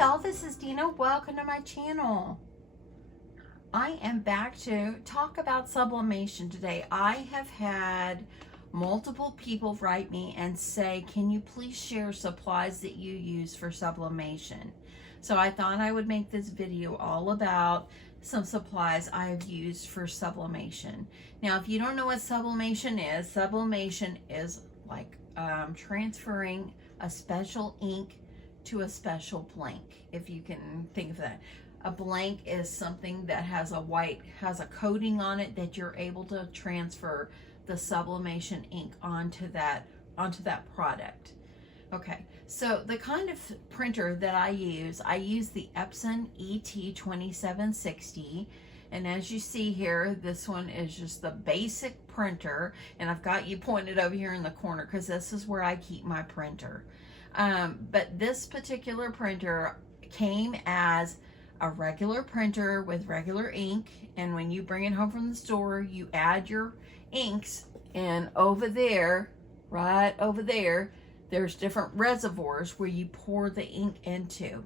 y'all, this is Deanna. Welcome to my channel. I am back to talk about sublimation today. I have had multiple people write me and say, can you please share supplies that you use for sublimation? So I thought I would make this video all about some supplies I've used for sublimation. Now, if you don't know what sublimation is like transferring a special ink to a special blank, if you can think of that. A blank is something that has a coating on it that you're able to transfer the sublimation ink onto that product. Okay, so the kind of printer that I use the Epson ET-2760, and as you see here, this one is just the basic printer, and I've got you pointed over here in the corner because this is where I keep my printer. But this particular printer came as a regular printer with regular ink, and when you bring it home from the store, you add your inks, and over there, right over there, there's different reservoirs where you pour the ink into.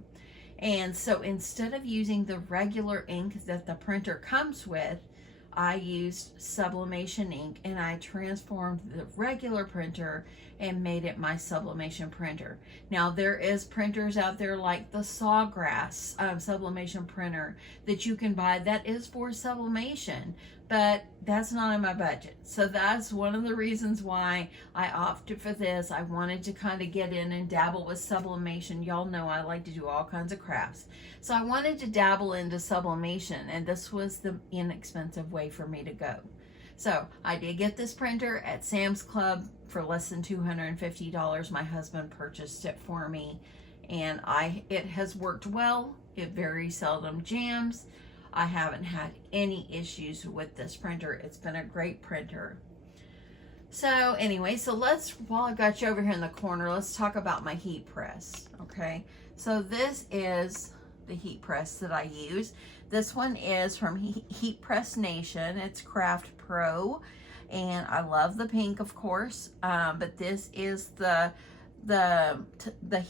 And so instead of using the regular ink that the printer comes with, I used sublimation ink, and I transformed the regular printer and made it my sublimation printer. Now, there is printers out there like the Sawgrass sublimation printer that you can buy that is for sublimation, but that's not in my budget. So that's one of the reasons why I opted for this. I wanted to kind of get in and dabble with sublimation. Y'all know I like to do all kinds of crafts. So I wanted to dabble into sublimation, and this was the inexpensive way for me to go. So I did get this printer at Sam's Club for less than $250. My husband purchased it for me, and it has worked well. It very seldom jams. I haven't had any issues with this printer. It's been a great printer. So anyway, while I got you over here in the corner, let's talk about my heat press, okay? So this is the heat press that I use. This one is from Heat Press Nation. It's Craft Pro, and I love the pink, of course, but this is the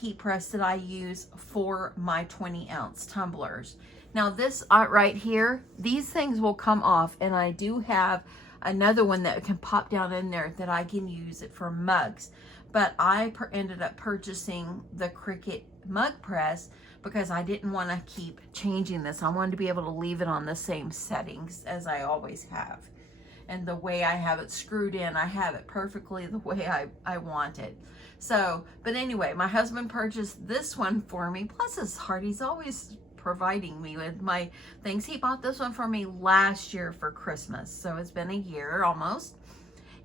heat press that I use for my 20-ounce tumblers. Now this right here, these things will come off, and I do have another one that can pop down in there that I can use it for mugs. But I ended up purchasing the Cricut mug press because I didn't want to keep changing this. I wanted to be able to leave it on the same settings as I always have. And the way I have it screwed in, I have it perfectly the way I want it. So, but anyway, my husband purchased this one for me. Bless his heart, he's always providing me with my things. He bought this one for me last year for Christmas. So it's been a year almost,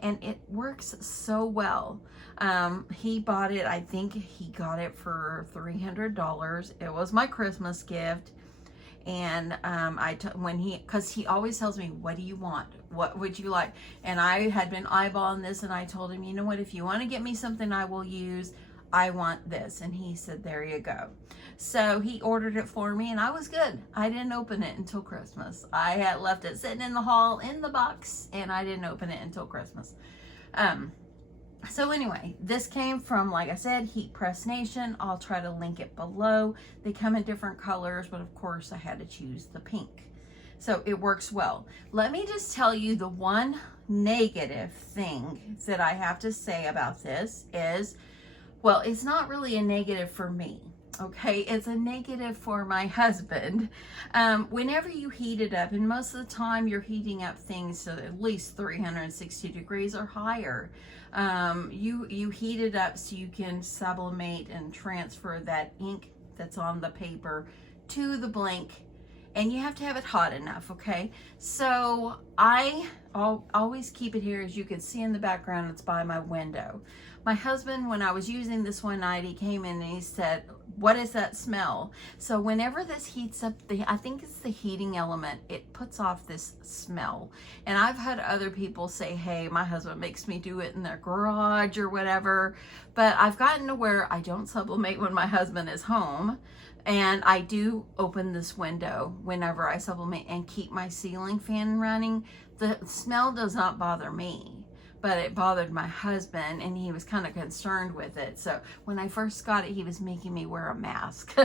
and it works so well. He bought it, I think he got it for $300. It was my Christmas gift. And because he always tells me, what do you want? What would you like? And I had been eyeballing this, and I told him, you know what, if you want to get me something I will use, I want this. And he said, there you go. So he ordered it for me, and I was good. I didn't open it until Christmas. I had left it sitting in the hall in the box, and I didn't open it until Christmas. So anyway, this came from, like I said, Heat Press Nation. I'll try to link it below. They come in different colors, but of course I had to choose the pink. So it works well. Let me just tell you the one negative thing that I have to say about this is, well, it's not really a negative for me. Okay, it's a negative for my husband. Whenever you heat it up, and most of the time you're heating up things to at least 360 degrees or higher, you heat it up so you can sublimate and transfer that ink that's on the paper to the blank, and you have to have it hot enough, okay? So I'll always keep it here. As you can see in the background, it's by my window. My husband, when I was using this one night, he came in and he said, what is that smell? So whenever this heats up, I think it's the heating element, it puts off this smell. And I've had other people say, hey, my husband makes me do it in their garage or whatever. But I've gotten to where I don't sublimate when my husband is home. And I do open this window whenever I sublimate and keep my ceiling fan running. The smell does not bother me. but it bothered my husband and he was kind of concerned with it. So when I first got it, he was making me wear a mask.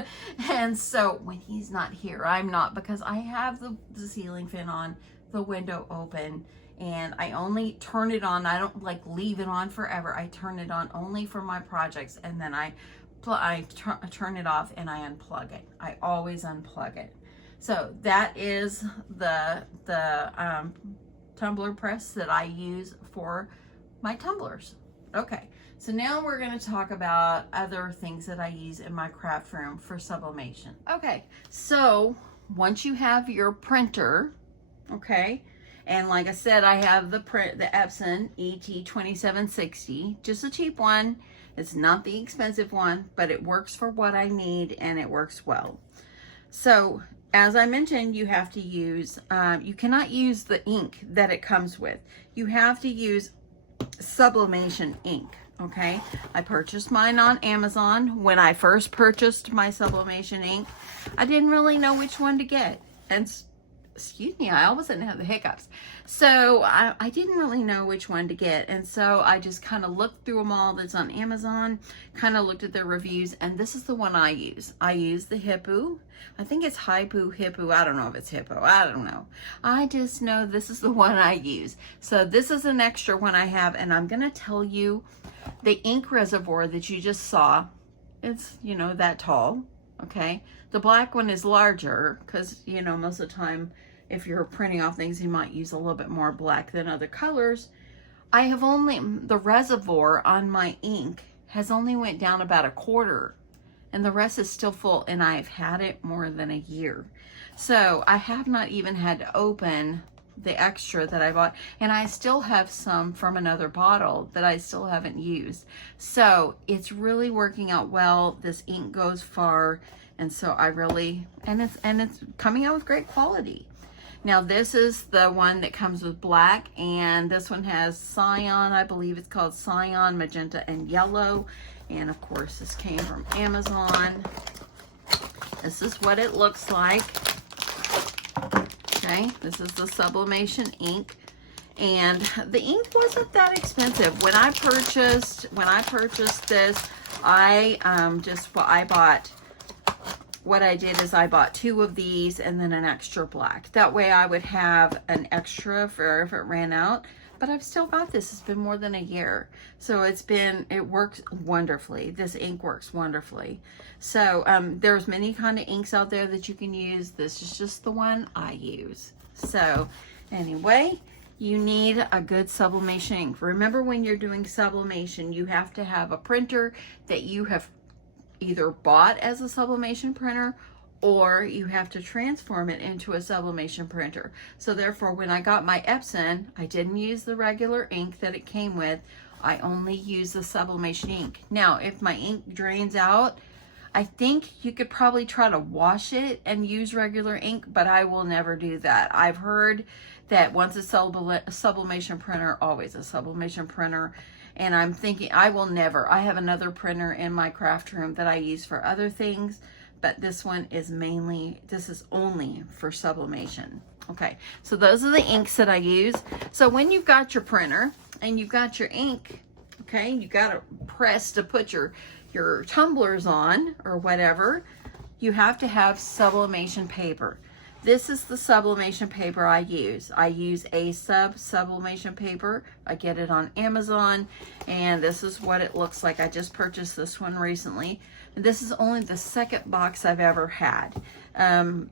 And so when he's not here, I'm not, because I have the ceiling fan on, the window open, and I only turn it on. I don't like leave it on forever. I turn it on only for my projects, and then I turn it off and I unplug it. I always unplug it. So that is the tumbler press that I use for my tumblers. Okay, so now we're going to talk about other things that I use in my craft room for sublimation. Okay, so once you have your printer, okay, and like I said, I have the Epson ET-2760, just a cheap one. It's not the expensive one, but it works for what I need and it works well. So as I mentioned, you have to use, you cannot use the ink that it comes with. You have to use sublimation ink, okay? I purchased mine on Amazon. When I first purchased my sublimation ink, I didn't really know which one to get. And excuse me, I all of a sudden have the hiccups. So I didn't really know which one to get. And so I just kind of looked through them all that's on Amazon, kind of looked at their reviews, and this is the one I use. I use the Hiipoo. I think it's Hiipoo. I don't know if it's Hiipoo. I don't know. I just know this is the one I use. So this is an extra one I have, and I'm going to tell you the ink reservoir that you just saw. It's, you know, that tall, okay? The black one is larger because, you know, most of the time if you're printing off things, you might use a little bit more black than other colors. I have only, the reservoir on my ink has only went down about a quarter, and the rest is still full, and I've had it more than a year. So I have not even had to open the extra that I bought, and I still have some from another bottle that I still haven't used. So it's really working out well. This ink goes far, and so I really, and it's coming out with great quality. Now this is the one that comes with black, and this one has cyan, I believe it's called cyan, magenta, and yellow. And of course this came from Amazon. This is what it looks like. Okay, this is the sublimation ink. And the ink wasn't that expensive. When I purchased this, what I did is I bought 2 of these and then an extra black. That way I would have an extra for if it ran out. But I've still got this. It's been more than a year. So it works wonderfully. This ink works wonderfully. So there's many kind of inks out there that you can use. This is just the one I use. So anyway, you need a good sublimation ink. Remember, when you're doing sublimation, you have to have a printer that you have either bought as a sublimation printer, or you have to transform it into a sublimation printer. So therefore, when I got my Epson, I didn't use the regular ink that it came with. I only used the sublimation ink. Now, if my ink drains out, I think you could probably try to wash it and use regular ink, but I will never do that. I've heard that once a sublimation printer, always a sublimation printer. And I'm thinking, I will never. I have another printer in my craft room that I use for other things, but this one is this is only for sublimation. Okay, so those are the inks that I use. So when you've got your printer and you've got your ink, okay, you got to press to put your tumblers on or whatever, you have to have sublimation paper. This is the sublimation paper I use. I use sublimation paper. I get it on Amazon, and this is what it looks like. I just purchased this one recently. And this is only the second box I've ever had.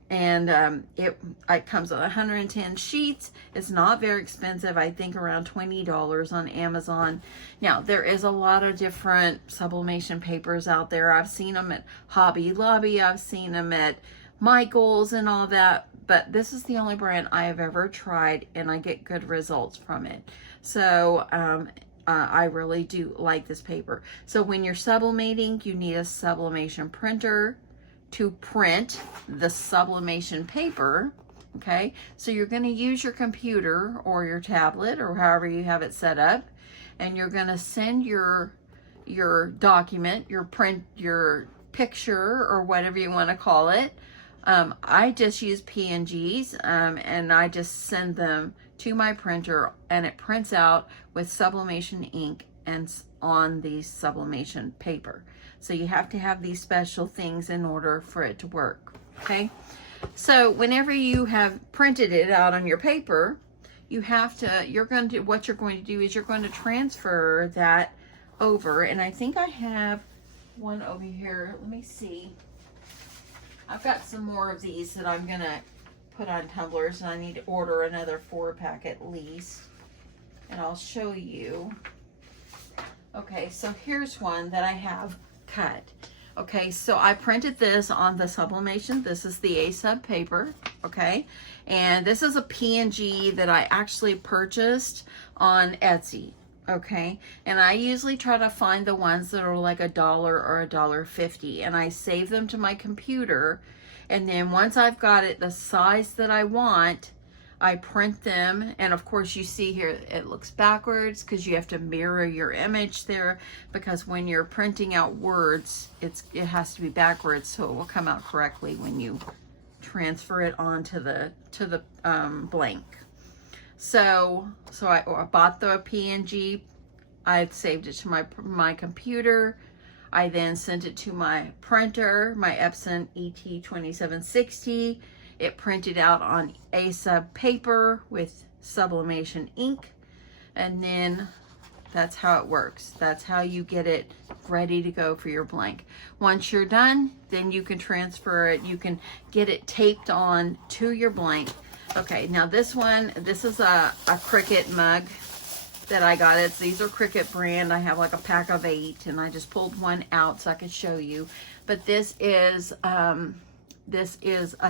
It comes with 110 sheets. It's not very expensive. I think around $20 on Amazon. Now, there is a lot of different sublimation papers out there. I've seen them at Hobby Lobby. I've seen them at Michael's and all that, but this is the only brand I have ever tried, and I get good results from it. So I really do like this paper. So when you're sublimating, you need a sublimation printer to print the sublimation paper. Okay, so you're going to use your computer or your tablet or however you have it set up, and you're going to send your document, your picture, or whatever you want to call it. I just use PNGs, and I just send them to my printer, and it prints out with sublimation ink and on the sublimation paper. So you have to have these special things in order for it to work, okay? So whenever you have printed it out on your paper, you have to, what you're going to do is you're going to transfer that over. And I think I have one over here. Let me see. I've got some more of these that I'm gonna put on tumblers, and I need to order another 4-pack at least. And I'll show you. Okay, so here's one that I have cut. Okay, so I printed this on the sublimation. This is the A-sub paper, okay? And this is a PNG that I actually purchased on Etsy, okay? And I usually try to find the ones that are like $1 or $1.50, and I save them to my computer. And then once I've got it the size that I want, I print them, and of course you see here it looks backwards because you have to mirror your image there, because when you're printing out words, it has to be backwards so it will come out correctly when you transfer it onto the blank. So I bought the PNG, I saved it to my computer. I then sent it to my printer, my Epson ET-2760. It printed out on A-sub paper with sublimation ink, and then that's how it works. That's how you get it ready to go for your blank. Once you're done, then you can transfer it. You can get it taped on to your blank. Okay, now this is a Cricut mug that I got. These are Cricut brand. I have like a pack of 8, and I just pulled one out so I could show you. But this is a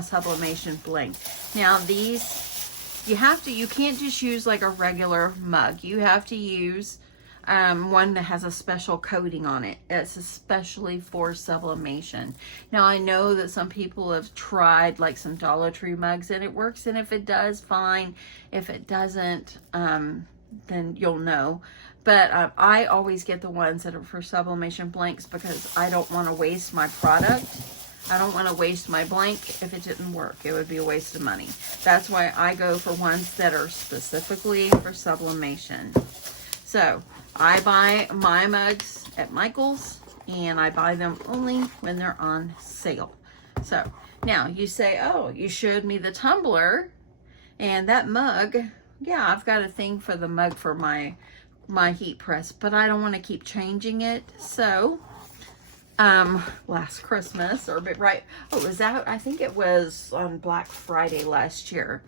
sublimation blank. Now these, you can't just use like a regular mug. You have to use one that has a special coating on it. It's especially for sublimation. Now I know that some people have tried like some Dollar Tree mugs and it works, and if it does, fine. If it doesn't, then you'll know. But I always get the ones that are for sublimation blanks because I don't want to waste my product. I don't want to waste my blank if it didn't work. It would be a waste of money. That's why I go for ones that are specifically for sublimation. So I buy my mugs at Michael's, and I buy them only when they're on sale. So now you say, oh, you showed me the tumbler and that mug. Yeah, I've got a thing for the mug for my heat press, but I don't want to keep changing it. So last Christmas, I think it was on Black Friday last year,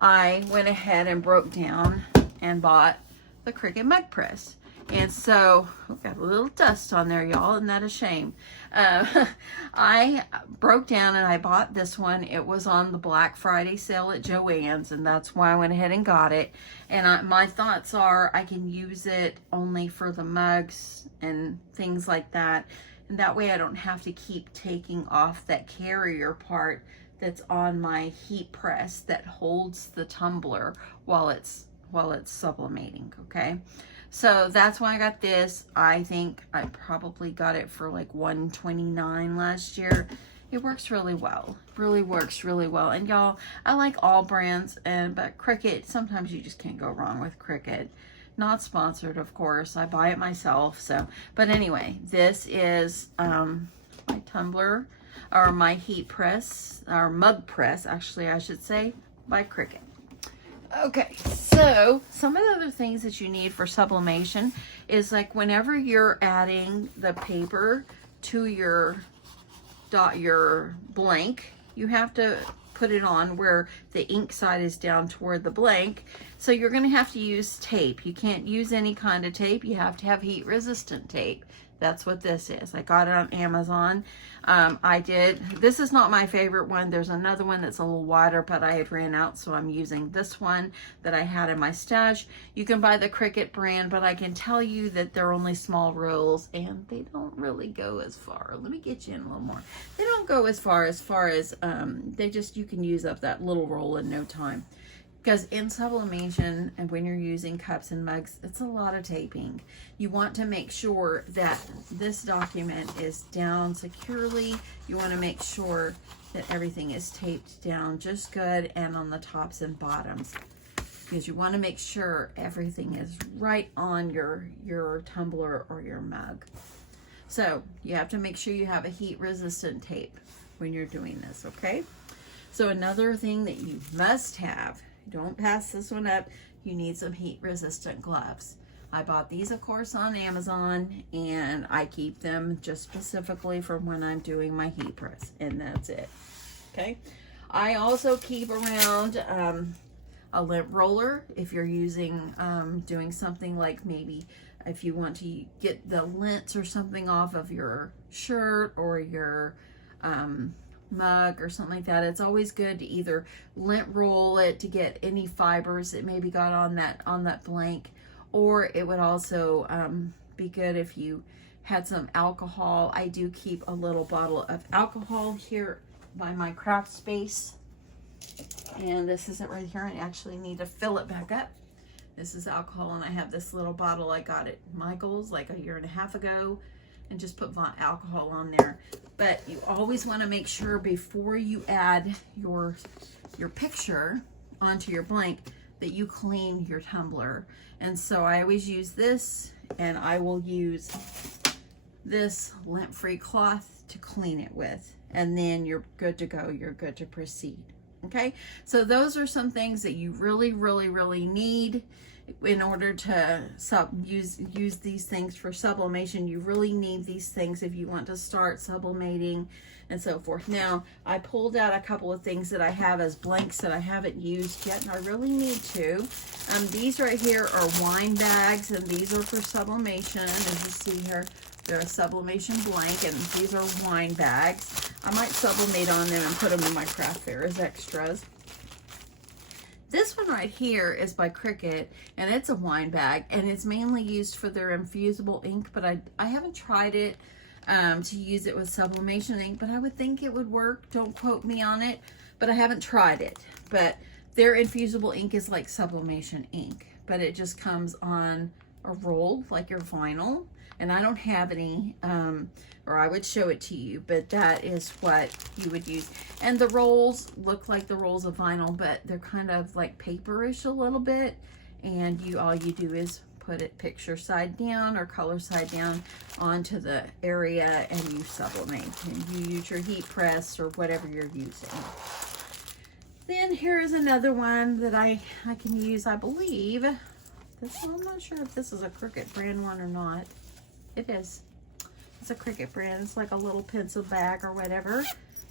I went ahead and broke down and bought the Cricut mug press. And so I've got a little dust on there, y'all. Isn't that a shame? I broke down and I bought this one. It was on the Black Friday sale at Joann's, and that's why I went ahead and got it. And my thoughts are I can use it only for the mugs and things like that. And that way I don't have to keep taking off that carrier part that's on my heat press that holds the tumbler while it's sublimating, okay? So that's why I got this. I think I probably got it for like $129 last year. It works really well. Really works really well. And y'all, I like all brands, but Cricut, sometimes you just can't go wrong with Cricut. Not sponsored, of course. I buy it myself. So, but anyway, this is my tumbler, or my heat press, or mug press, actually, I should say, by Cricut. Okay, so some of the other things that you need for sublimation is like whenever you're adding the paper to your blank, you have to put it on where the ink side is down toward the blank. So you're going to have to use tape. You can't use any kind of tape. You have to have heat resistant tape. That's what this is. I got it on Amazon. This is not my favorite one. There's another one that's a little wider, but I had ran out, so I'm using this one that I had in my stash. You can buy the Cricut brand, but I can tell you that they're only small rolls and they don't really go as far. Let me get you in a little more. They don't go as far as you can use up that little roll in no time. Because in sublimation, and when you're using cups and mugs, it's a lot of taping. You want to make sure that this document is down securely. You want to make sure that everything is taped down just good and on the tops and bottoms. because you want to make sure everything is right on your tumbler or your mug. So you have to make sure you have a heat resistant tape when you're doing this, okay? So another thing that you must have, don't pass this one up, you need some heat resistant gloves. I bought these, of course, on Amazon, and I keep them just specifically for when I'm doing my heat press, and that's it, okay? I also keep around a lint roller if you're using, doing something like maybe if you want to get the lints or something off of your shirt or your mug or something like that. It's always good to either lint roll it to get any fibers that maybe got on that blank, or it would also be good if you had some alcohol. I do keep a little bottle of alcohol here by my craft space, and this is it right here. I actually need to fill it back up. This is alcohol, and I have this little bottle I got at Michael's like a year and a half ago, and just put alcohol on there. But you always want to make sure before you add your picture onto your blank that you clean your tumbler. And so I always use this, and I will use this lint-free cloth to clean it with, and then you're good to go. You're good to proceed. Okay, so those are some things that you really need in order to use these things for sublimation. You really need these things if you want to start sublimating and so forth. Now, I pulled out a couple of things that I have as blanks that I haven't used yet, and I really need to. These right here are wine bags, and these are for sublimation. As you see here, they're a sublimation blank, and these are wine bags. I might sublimate on them and put them in my craft fair as extras. This one right here is by Cricut, and it's a wine bag, and it's mainly used for their infusible ink, but I haven't tried it to use it with sublimation ink, but I would think it would work. Don't quote me on it, but I haven't tried it. But their infusible ink is like sublimation ink, but it just comes on a roll like your vinyl, and I don't have any, or I would show it to you, but that is what you would use. And the rolls look like the rolls of vinyl, but they're kind of like paperish a little bit, and all you do is put it picture side down or color side down onto the area, and you sublimate, and you use your heat press or whatever you're using. Then here is another one that I can use, I believe. I'm not sure if this is a Cricut brand one or not. It is. It's a Cricut brand. It's like a little pencil bag or whatever.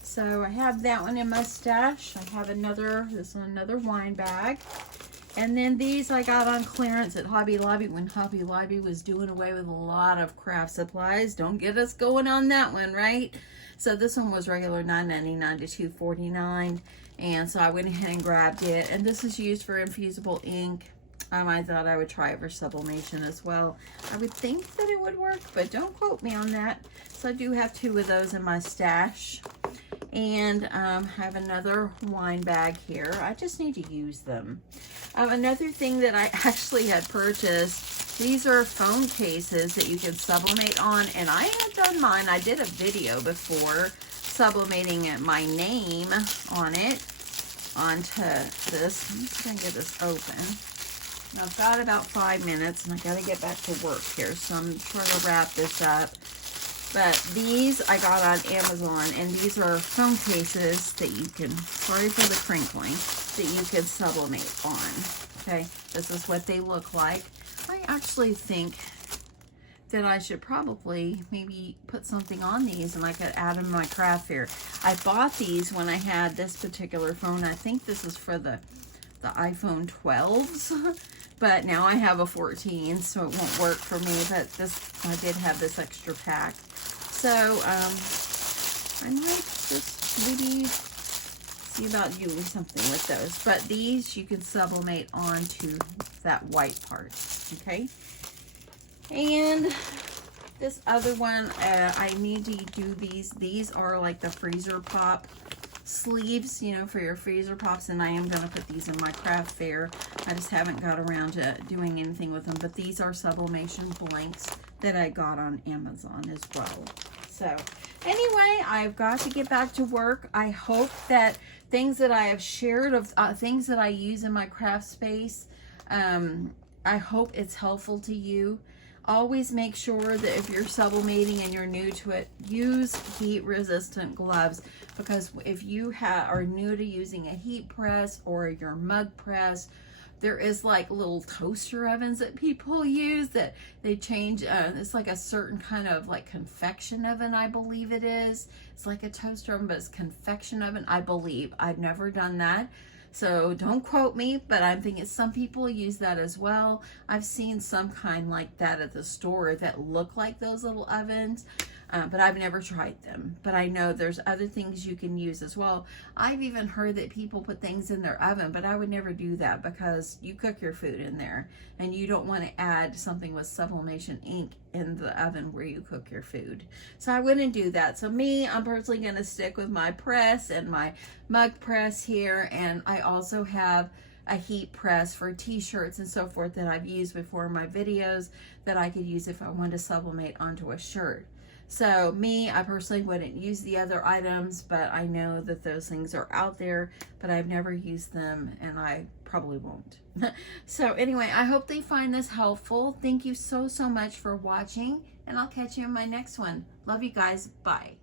So I have that one in my stash. I have this is another wine bag. And then these I got on clearance at Hobby Lobby when Hobby Lobby was doing away with a lot of craft supplies. Don't get us going on that one, right? So this one was regular $9.99 to $2.49. And so I went ahead and grabbed it. And this is used for infusible ink. I thought I would try it for sublimation as well. I would think that it would work, but don't quote me on that. So I do have 2 of those in my stash. And I have another wine bag here. I just need to use them. Another thing that I actually had purchased, these are phone cases that you can sublimate on. And I had done mine. I did a video before sublimating my name on it onto this. I'm just going to get this open. I've got about 5 minutes, and I got to get back to work here, so I'm trying to wrap this up. But these I got on Amazon, and these are phone cases that you can, sorry for the crinkling, that you can sublimate on. Okay, this is what they look like. I actually think that I should probably maybe put something on these, and I could add them to my craft fair. I bought these when I had this particular phone. I think this is for the iPhone 12s. But now I have a 14, so it won't work for me. But I did have this extra pack. So, I might just maybe see about doing something with those. But these you can sublimate onto that white part, okay? And this other one, I need to do these. These are like the freezer pop sleeves, you know, for your freezer pops, and I am going to put these in my craft fair. I just haven't got around to doing anything with them, but these are sublimation blanks that I got on Amazon as well. So anyway, I've got to get back to work. I hope that things that I have shared of things that I use in my craft space I hope it's helpful to you. Always make sure that if you're sublimating and you're new to it, use heat resistant gloves, because if you are new to using a heat press or your mug press, there is like little toaster ovens that people use that they change. It's like a certain kind of like convection oven, I believe it is. It's like a toaster oven, but it's convection oven, I believe. I've never done that, so don't quote me, but I'm thinking some people use that as well. I've seen some kind like that at the store that look like those little ovens, but I've never tried them. But I know there's other things you can use as well. I've even heard that people put things in their oven, but I would never do that because you cook your food in there and you don't want to add something with sublimation ink in the oven where you cook your food. So I wouldn't do that. So me, I'm personally going to stick with my press and my mug press here, and I also have a heat press for t-shirts and so forth that I've used before in my videos that I could use if I wanted to sublimate onto a shirt. So me, I personally wouldn't use the other items, but I know that those things are out there, but I've never used them and I probably won't. So anyway, I hope they find this helpful. Thank you so much for watching, and I'll catch you in my next one. Love you guys. Bye.